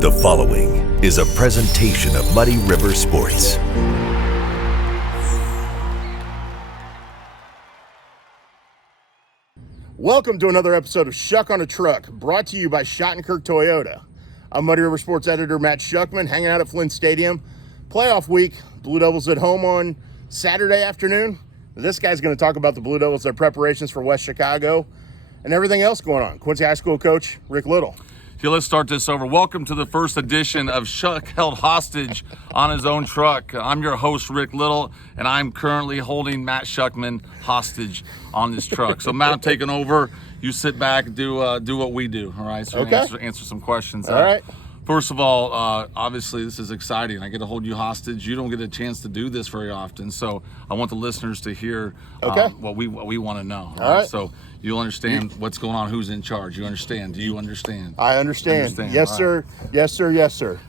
The following is a presentation of Muddy River Sports. Welcome to another episode of Schuck on a Truck, brought to you by Schottenkirk Toyota. I'm Muddy River Sports editor Matt Schuckman, hanging out at Flint Stadium. Playoff week, Blue Devils at home on Saturday afternoon. This guy's going to talk about the Blue Devils, their preparations for West Chicago, and everything else going on. Quincy High School coach Rick Little. Okay, let's start this over. Welcome to the first edition of Schuck Held Hostage on His Own Truck. I'm your host, Rick Little, and I'm currently holding Matt Schuckman hostage on this truck. So, Matt, I'm taking over. You sit back and do what we do, all right? So okay. Answer some questions. All right. First of all, obviously this is exciting. I get to hold you hostage. You don't get a chance to do this very often, so I want the listeners to hear what we want to know. All right. So you'll understand what's going on, who's in charge. You understand? Do you understand? I understand. Yes, sir. Yes, sir. Yes, sir.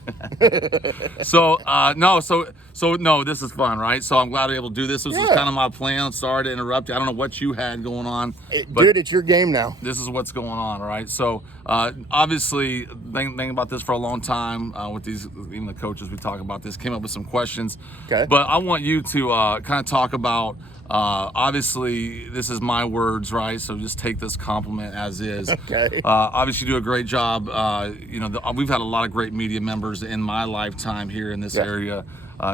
No, this is fun, right? So I'm glad to be able to do this. This is kind of my plan. Sorry to interrupt you. I don't know what you had going on. Dude, it's your game now. This is what's going on, all right? So obviously, thinking about this for a long time with these, even the coaches, we talk about this, came up with some questions. Okay. But I want you to kind of talk about, obviously, this is my words, right? So just take this compliment as is. Okay. Obviously, you do a great job. We've had a lot of great media members in my lifetime here in this area.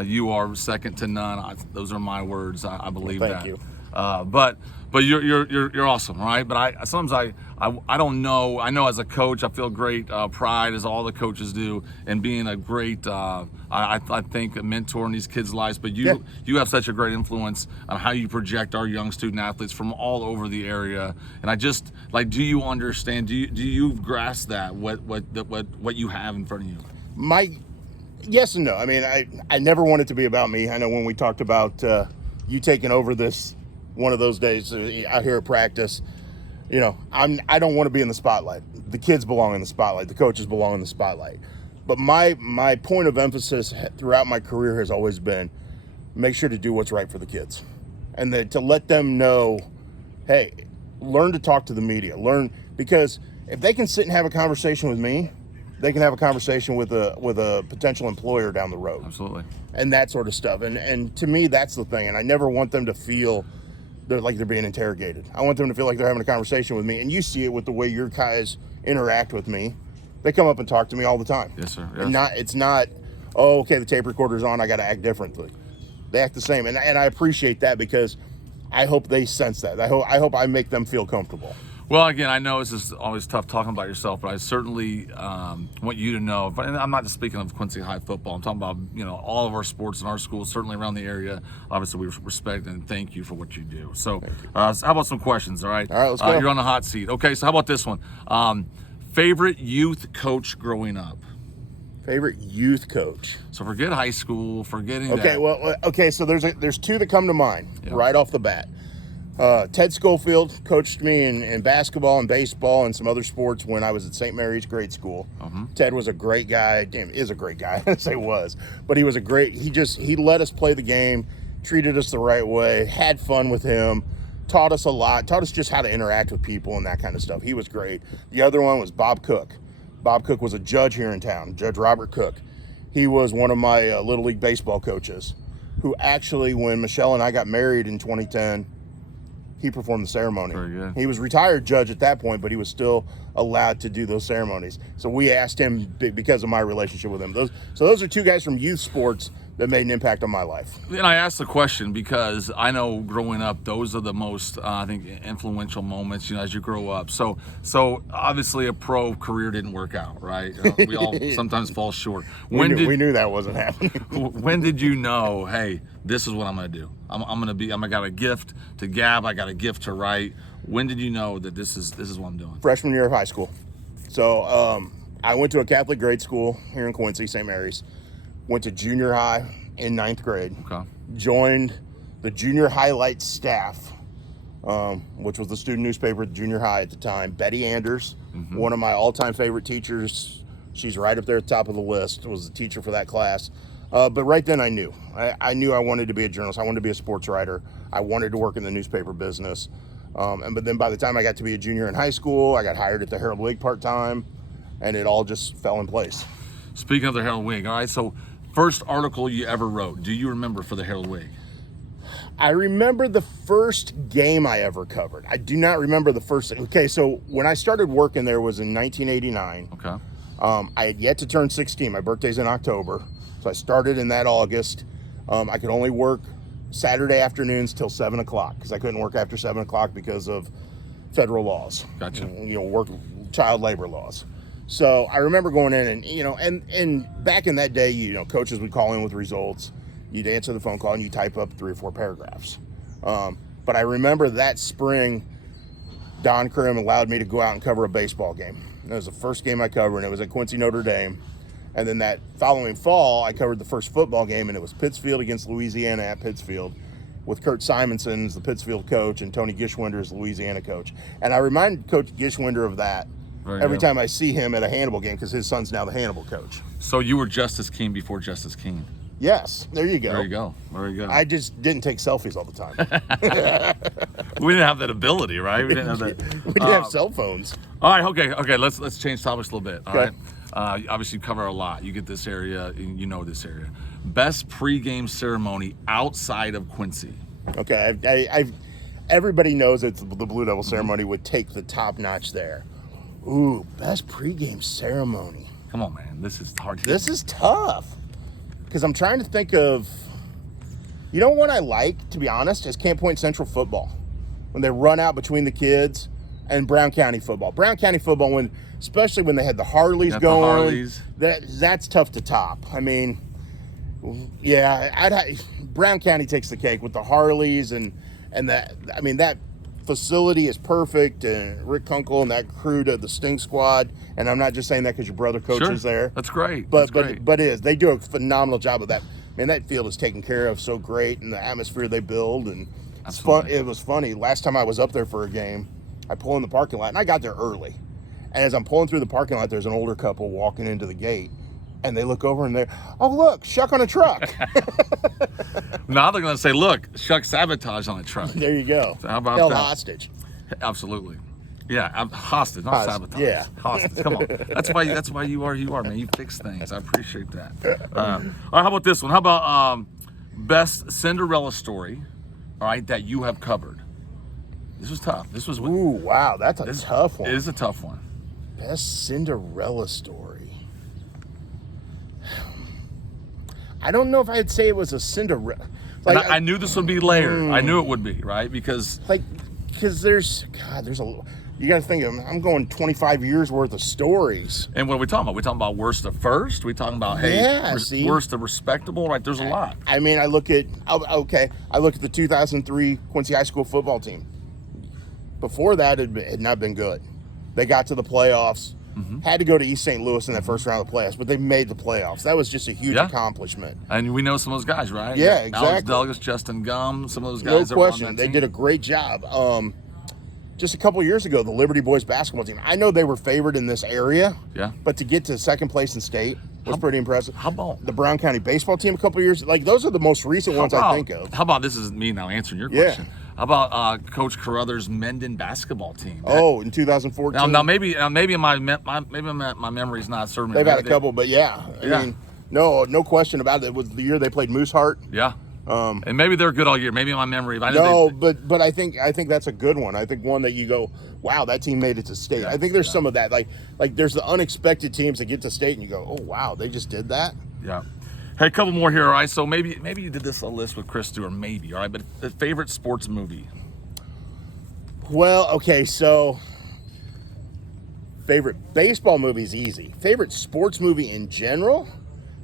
You are second to none. Those are my words. I believe that. Thank you. But you're awesome, right? But sometimes I don't know. I know as a coach, I feel great pride, as all the coaches do, in being a great I think a mentor in these kids' lives. But you have such a great influence on how you project our young student athletes from all over the area. And I just do you understand? Do you grasp that what you have in front of you? Yes and no. I mean, I never want it to be about me. I know when we talked about you taking over this one of those days out here at practice, I don't want to be in the spotlight. The kids belong in the spotlight. The coaches belong in the spotlight. But my point of emphasis throughout my career has always been make sure to do what's right for the kids, and to let them know, hey, learn to talk to the media. Because if they can sit and have a conversation with me, they can have a conversation with a potential employer down the road. Absolutely. And that sort of stuff. And to me, that's the thing. And I never want them to feel they're being interrogated. I want them to feel like they're having a conversation with me. And you see it with the way your guys interact with me. They come up and talk to me all the time. Yes, sir. Yes. And it's not, oh, okay, the tape recorder's on, I got to act differently. They act the same. And I appreciate that, because I hope they sense that. I hope I make them feel comfortable. Well, again, I know this is always tough talking about yourself, but I certainly want you to know, and I'm not just speaking of Quincy High football, I'm talking about, all of our sports in our schools, certainly around the area. Obviously, we respect and thank you for what you do. So, how about some questions, all right? All right, let's go. You're on the hot seat. Okay, so how about this one? Favorite youth coach growing up? Favorite youth coach? So forget high school, forgetting that. So there's two that come to mind right off the bat. Ted Schofield coached me in basketball and baseball and some other sports when I was at St. Mary's grade school. Ted was a great guy. Damn, is a great guy. I say was, but he was a great. He let us play the game, treated us the right way, had fun with him, taught us a lot, taught us just how to interact with people and that kind of stuff. He was great. The other one was Bob Cook. Bob Cook was a judge here in town, Judge Robert Cook. He was one of my Little League baseball coaches, who actually, when Michelle and I got married in 2010, he performed the ceremony. Very good. He was retired judge at that point, but he was still allowed to do those ceremonies. So we asked him because of my relationship with him. Those are two guys from youth sports that made an impact on my life. And I asked the question because I know growing up, those are the most, I think, influential moments, as you grow up. So obviously a pro career didn't work out, right? We all sometimes fall short. We knew that wasn't happening. When did you know, hey, this is what I'm going to do? I got a gift to gab. I got a gift to write. When did you know that this is what I'm doing? Freshman year of high school. So I went to a Catholic grade school here in Quincy, St. Mary's. Went to junior high in 9th grade. Okay. Joined the junior highlights staff, which was the student newspaper at junior high at the time. Betty Anders, one of my all-time favorite teachers. She's right up there at the top of the list, was the teacher for that class. But right then I knew. I knew I wanted to be a journalist. I wanted to be a sports writer. I wanted to work in the newspaper business. But then by the time I got to be a junior in high school, I got hired at the Herald League part-time, and it all just fell in place. Speaking of the Herald Whig, all right, so first article you ever wrote, do you remember for the Herald Whig? I remember the first game I ever covered. I do not remember the first. Okay, so when I started working there was in 1989. Okay. I had yet to turn 16. My birthday's in October, so I started in that August. I could only work Saturday afternoons till 7 o'clock because I couldn't work after 7 o'clock because of federal laws. Gotcha. Work child labor laws. So I remember going in and back in that day, coaches would call in with results. You'd answer the phone call and you type up 3 or 4 paragraphs. But I remember that spring, Don Krim allowed me to go out and cover a baseball game. It was the first game I covered, and it was at Quincy, Notre Dame. And then that following fall, I covered the first football game, and it was Pittsfield against Louisiana at Pittsfield with Kurt Simonson as the Pittsfield coach and Tony Gishwinder as the Louisiana coach. And I remind Coach Gishwinder of that every time I see him at a Hannibal game because his son's now the Hannibal coach. So you were Justice King before Justice King. Yes, there you go. There you go. There you go. I just didn't take selfies all the time. We didn't have that ability, right? We didn't have that. We didn't have cell phones. All right, okay. Let's change topics a little bit. All Okay. right. Obviously, you cover a lot. You get this area, you know this area. Best pregame ceremony outside of Quincy. Okay, I've everybody knows that the Blue Devil ceremony would take the top notch there. Ooh, best pregame ceremony. Come on, man. This is hard. This is tough because I'm trying to think of. You know what I like, to be honest, is Camp Point Central football when they run out between the kids, and Brown County football. Brown County football, especially when they had the Harleys going. The Harleys. That's tough to top. I mean, yeah, Brown County takes the cake with the Harleys and that. I mean, that facility is perfect, and Rick Kunkel and that crew to the Sting Squad. And I'm not just saying that because your brother coaches there. That's great. But it is. They do a phenomenal job of that. Man, that field is taken care of so great, and the atmosphere they build, and it's fun. It was funny. Last time I was up there for a game, I pull in the parking lot, and I got there early. And as I'm pulling through the parking lot, there's an older couple walking into the gate, and they look over and they're, oh, look, Schuck on a truck. Now they're going to say, look, Schuck sabotage on a truck. There you go. So how about held that? Hostage. Absolutely. Yeah, I'm hostage, not sabotage. Yeah. Hostage. Come on. That's why you are, man. You fix things. I appreciate that. All right, how about this one? How about best Cinderella story, all right, that you have covered? This was tough. This was. Ooh, wow, that's a tough one. It is a tough one. Best Cinderella story. I don't know if I'd say it was a Cinderella. Like, I knew this would be layered. I knew it would be, right? Because there's a. You got to think of. I'm going 25 years worth of stories. And what are we talking about? We talking about worst to first? We talking about worst to respectable? Right? There's a lot. I mean, I look at the 2003 Quincy High School football team. Before that, it had not been good. They got to the playoffs. Had to go to East St. Louis in that first round of the playoffs, but they made the playoffs. That was just a huge accomplishment. And we know some of those guys, right? Yeah, exactly. Alex Douglas, Justin Gum, some of those guys. No question. They did a great job. Just a couple years ago, the Liberty Boys basketball team, I know they were favored in this area, but to get to second place in state was pretty impressive. How about the Brown County baseball team a couple years? Like, those are the most recent ones I think of. How about, this is me now answering your question. How about Coach Carruthers' Menden basketball team? In 2014. Now maybe my memory's not serving me. They've had a couple, but I mean, no question about it. It was the year they played Moose Heart. Yeah. And maybe they're good all year. Maybe my memory. But I think that's a good one. I think one that you go, wow, that team made it to state. I think there's some of that. Like there's the unexpected teams that get to state and you go, oh wow, they just did that. Yeah. Hey, a couple more here, all right? So maybe you did this list with Chris Stewart, maybe, all right? But the favorite sports movie? Well, okay, so favorite baseball movie is easy. Favorite sports movie in general?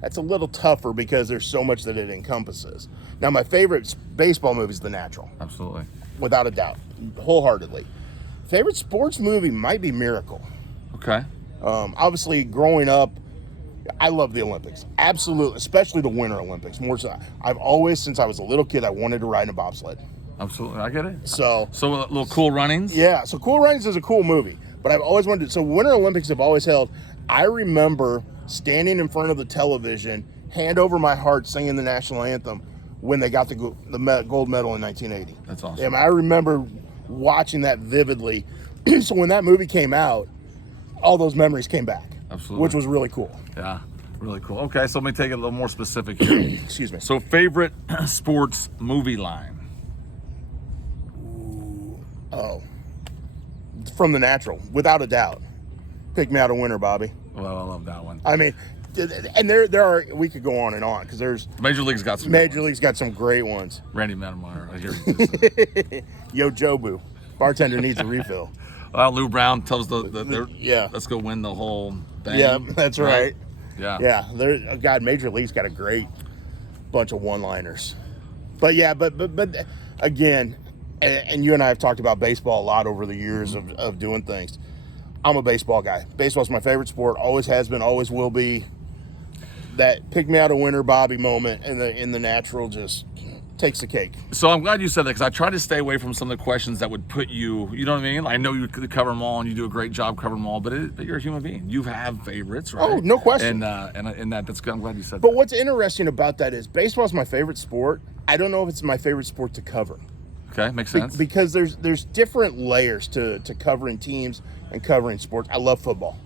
That's a little tougher because there's so much that it encompasses. Now, my favorite baseball movie is The Natural. Absolutely. Without a doubt, wholeheartedly. Favorite sports movie might be Miracle. Okay. Obviously, growing up, I love the Olympics. Absolutely, especially the Winter Olympics. More so, I've always, since I was a little kid, I wanted to ride in a bobsled. Absolutely, I get it. So a little Cool Runnings? Yeah, so Cool Runnings is a cool movie. But I've always wanted to, so Winter Olympics have always held, I remember standing in front of the television, hand over my heart, singing the national anthem when they got the gold medal in 1980. That's awesome. And I remember watching that vividly. So when that movie came out, all those memories came back. Absolutely. Which was really cool. Yeah. Really cool. Okay, so let me take it a little more specific here. Excuse me. So favorite sports movie line? Oh, from The Natural, without a doubt. Pick me out a winner, Bobby. Well, I love that one. I mean, and there are, we could go on and on because there's Major League's got some. Major League's got some great ones. Randy Medemeyer, I hear you. Yo, Jobu, bartender needs a refill. Lou Brown tells the Yeah. let's go win the whole thing. Yeah, that's right. Yeah. Yeah, God, Major League's got a great bunch of one-liners. But yeah, but again, and you and I have talked about baseball a lot over the years of doing things. I'm a baseball guy. Baseball's my favorite sport. Always has been. Always will be. That pick me out a winner, Bobby moment in the Natural just takes the cake. So I'm glad you said that because I try to stay away from some of the questions that would put you. You know what I mean? I know you cover them all and you do a great job covering them all, but you're a human being. You have favorites, right? Oh, no question. And that's good. I'm glad you said But that. what's interesting about that is baseball's my favorite sport. I don't know if it's my favorite sport to cover. Okay, makes sense. Because there's different layers to covering teams and covering sports. I love football.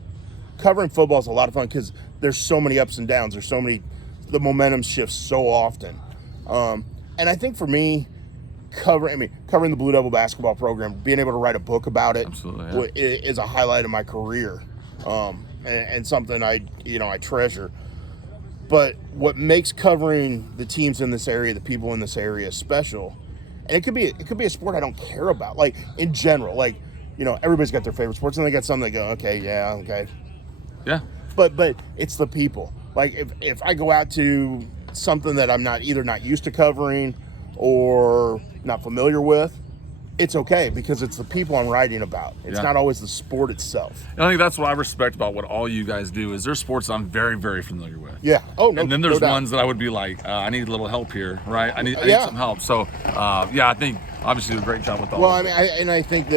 Covering football is a lot of fun because there's so many ups and downs. There's so many, the momentum shifts so often. And I think for me, covering the Blue Devil basketball program, being able to write a book about it is a highlight of my career, and something I treasure. But what makes covering the teams in this area, the people in this area, special, and it could be a sport I don't care about. Like in general, like everybody's got their favorite sports, and they got some that go, okay, yeah, okay, Yeah. But it's the people. Like if I go out to something that I'm either not used to covering or not familiar with, it's okay because it's the people I'm writing about. It's not always the sport itself. And I think that's what I respect about what all you guys do is there's sports I'm very, very familiar with. Yeah. Oh, no. And then there's no doubt. ones that I would be like, I need a little help here, right? I need some help. So, I think obviously you do a great job with all Well, of it. I think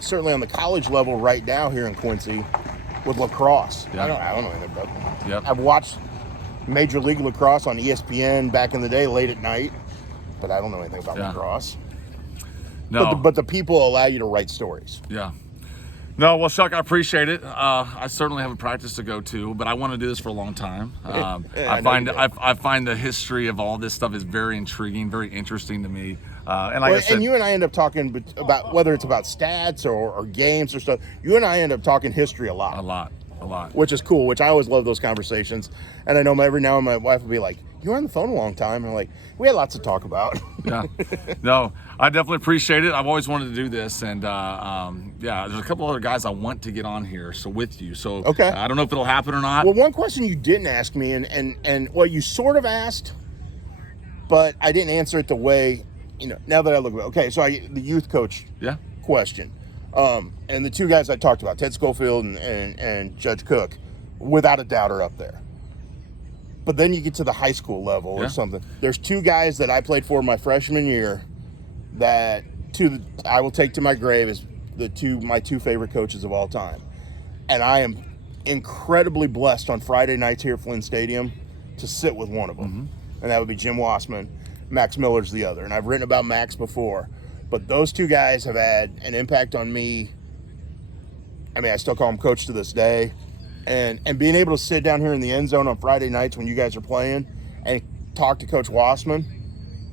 certainly on the college level right now here in Quincy with lacrosse. Yeah. I don't know anything about that. Yep. I've watched Major League Lacrosse on ESPN back in the day, late at night, but I don't know anything about lacrosse. No. But the people allow you to write stories. Yeah. No, well, Schuck, I appreciate it. I certainly have a practice to go to, but I want to do this for a long time. I find the history of all this stuff is very intriguing, very interesting to me. And you and I end up talking about whether it's about stats or games or stuff. You and I end up talking history a lot. A lot. Which is cool, which I always love those conversations. And I know every now and my wife will be like, you were on the phone a long time. And I'm like, we had lots to talk about. Yeah. No, I definitely appreciate it. I've always wanted to do this. And there's a couple other guys I want to get on here with you. So okay. I don't know if it'll happen or not. Well, one question you didn't ask me, and well, you sort of asked, but I didn't answer it the way, now that I look at it. Okay, so the youth coach question. And the two guys I talked about, Ted Schofield and Judge Cook, without a doubt are up there. But then you get to the high school level or something. There's two guys that I played for my freshman year that I will take to my grave as my two favorite coaches of all time. And I am incredibly blessed on Friday nights here at Flynn Stadium to sit with one of them. Mm-hmm. And that would be Jim Wassman. Max Miller's the other. And I've written about Max before. But those two guys have had an impact on me. I mean, I still call them coach to this day. And being able to sit down here in the end zone on Friday nights when you guys are playing and talk to Coach Wassman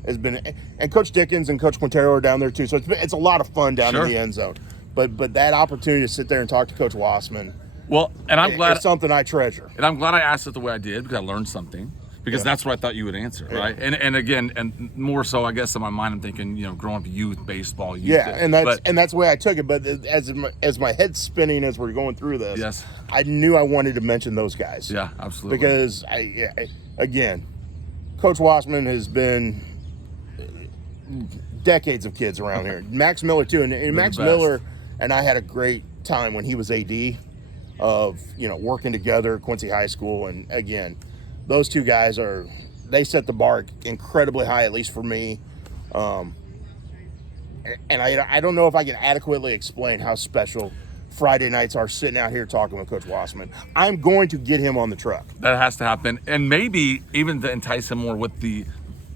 has been, and Coach Dickens and Coach Quintero are down there too. So it's a lot of fun down in the end zone. But that opportunity to sit there and talk to Coach Wassman, well, and I'm glad it's something I treasure. And I'm glad I asked it the way I did because I learned something. Because that's what I thought you would answer, right? And again, and more so, I guess in my mind, I'm thinking, growing up youth baseball. And that's the way I took it. But as my head's spinning as we're going through this, I knew I wanted to mention those guys. Yeah, absolutely. Because again, Coach Wassman has been decades of kids around here. Max Miller too, and Max Miller and I had a great time when he was AD of working together at Quincy High School, and again. Those two guys they set the bar incredibly high, at least for me. And I don't know if I can adequately explain how special Friday nights are sitting out here talking with Coach Wassman. I'm going to get him on the truck. That has to happen. And maybe even to entice him more with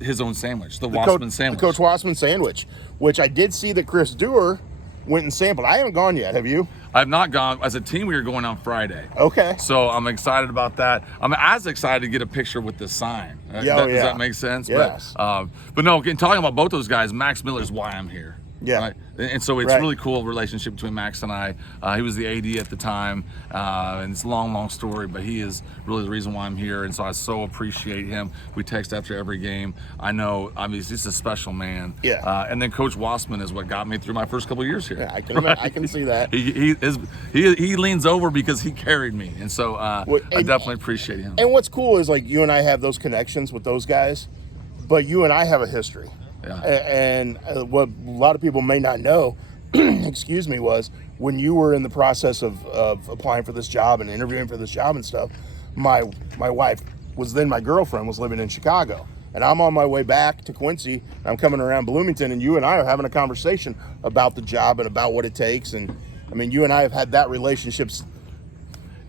his own sandwich, the Wassman sandwich. The Coach Wassman sandwich, which I did see that Chris Dewar went and sampled. I haven't gone yet. Have you? I've not gone. As a team, we were going on Friday. Okay. So I'm excited about that. I'm as excited to get a picture with the sign. Yeah, Does that make sense? Yes. But no, in talking about both those guys, Max Miller is why I'm here. Yeah. Right? And so it's Right. really cool relationship between Max and I. He was the AD at the time, and it's a long story, but he is really the reason why I'm here. And so I so appreciate him. We text after every game. I know, I mean, he's a special man. Yeah. And then Coach Wassman is what got me through my first couple of years here. Yeah, I can see that. He leans over because he carried me, and so I definitely appreciate him. And what's cool is like you and I have those connections with those guys, but you and I have a history. Yeah. And what a lot of people may not know, excuse me, was when you were in the process of applying for this job and interviewing for this job and stuff, my wife was then my girlfriend was living in Chicago. And I'm on my way back to Quincy, and I'm coming around Bloomington, and you and I are having a conversation about the job and about what it takes. And I mean, you and I have had that relationship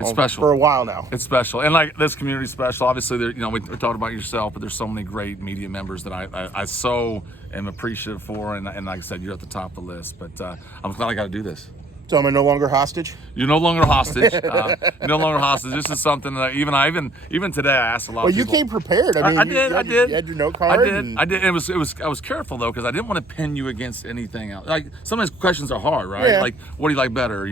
It's special for a while now. It's special, and like this community's special. Obviously, there, we talked about yourself, but there's so many great media members that I so am appreciative for, and like I said, you're at the top of the list. But I'm glad I got to do this. So am I no longer hostage? You're no longer hostage. You're no longer hostage. This is something that even today I asked a lot of people. Well, you came prepared. I mean, I did. You had your note card. I did. I was careful though, because I didn't want to pin you against anything else. Like sometimes questions are hard, right? Yeah. Like, what do you like better?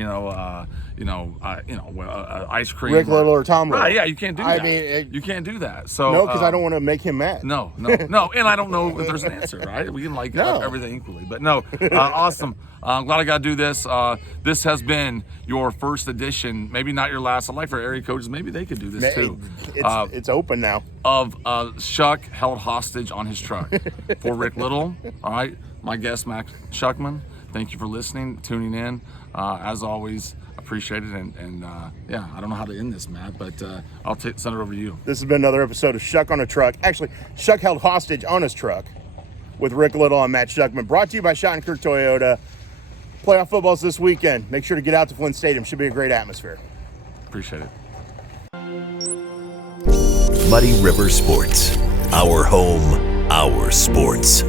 Ice cream. Rick Little or Tom Little. Right? Yeah, you can't do that. I mean, you can't do that. So no, because I don't want to make him mad. No, and I don't know if there's an answer, right? We can like everything equally, but no, awesome. I'm glad I got to do this. This has been your first edition, maybe not your last. I'd like for area coaches, maybe they could do this too. It's open now. Of Schuck held hostage on his truck for Rick Little. All right, my guest Max Schuckman. Thank you for listening, tuning in. As always, appreciate it. And yeah, I don't know how to end this, Matt, but I'll send it over to you. This has been another episode of Schuck on a Truck. Actually, Schuck held hostage on his truck with Rick Little and Matt Schuckman. Brought to you by Schottenkirk Toyota. Playoff football's this weekend. Make sure to get out to Flint Stadium. Should be a great atmosphere. Appreciate it. Muddy River Sports. Our home, our sports.